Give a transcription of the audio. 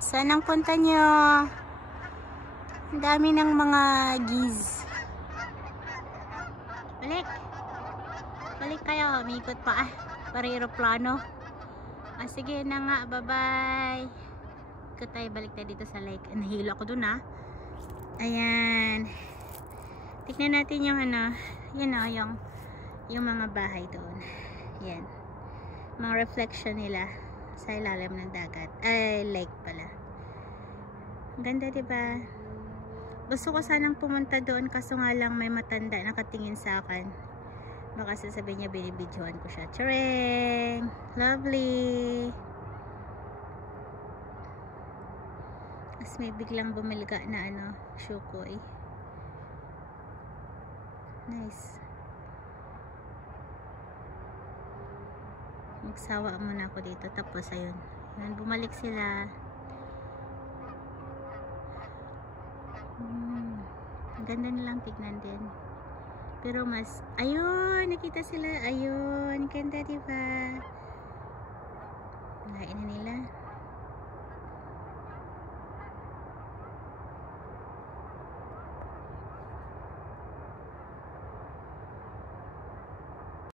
Saan ang punta nyo? Ang dami ng mga geese. Balik. Balik kayo. Umikot pa para aeroplano. Sige na nga. Bye-bye. Ikot tayo. Balik tayo dito sa lake. Nahilo ako dun Ayan. Tignan natin yung yung mga bahay doon. Yan. Mga reflection nila sa ilalim ng dagat. Lake pala. Ang ganda, diba? Gusto ko sanang pumunta doon kaso nga lang may matanda nakatingin sa akin. Baka sasabihin niya binibidyohan ko siya. Tcharing! Lovely! As may biglang bumilga na shukoy. Nice. Magsawa muna ako dito. Tapos ayun. Ayun, bumalik sila. Ang ganda nilang tignan din. Pero mas, ayun, nakita sila. Ayun, ganda diba?